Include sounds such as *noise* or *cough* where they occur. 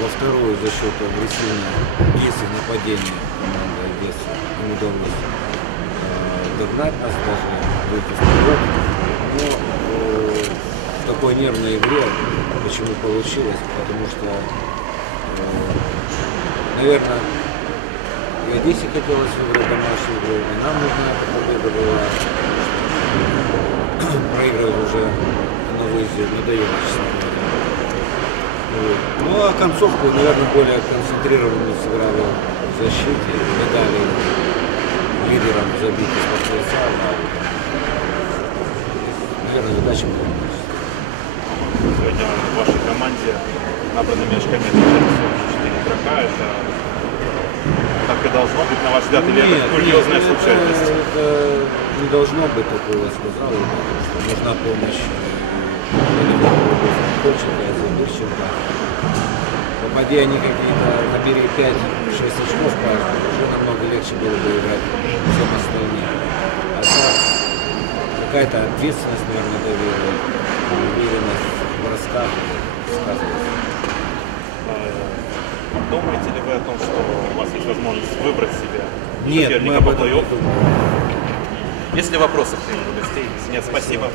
за счет агрессивной Одессы нападения команды Одессы. Им удалось э, догнать нас даже, выйти вперед. Но э, в такой нервной игре почему получилось? Потому что, э, наверное, и Одессе хотелось выиграть домашнюю игру, и нам нужна эта победа была. *clears throat* Проигрывать уже на выезде надоело, честно говоря. Ну а концовку, наверное, более концентрированно сыграли в защите, дали лидерам забить из-под кольца. Наверное, задача была. Сегодня в вашей команде набранными очками отличаются 4 игрока. Это так и должно быть, на ваш взгляд, или это курьезная это- случайность? Это не должно быть такого, я сказал, потому что нужна помощь Кольчика Забирченко. Попади они какие-то, набери 5-6 очков каждый, уже намного легче было бы играть всем остальным. А так, какая-то ответственность, наверное, давила, уверенность в бросках сказывается. Э, Думаете ли вы о том, что у вас есть возможность выбрать себе Нет, мы об этом не думаем. Есть ли вопросы к тренеру гостей? Нет, спасибо.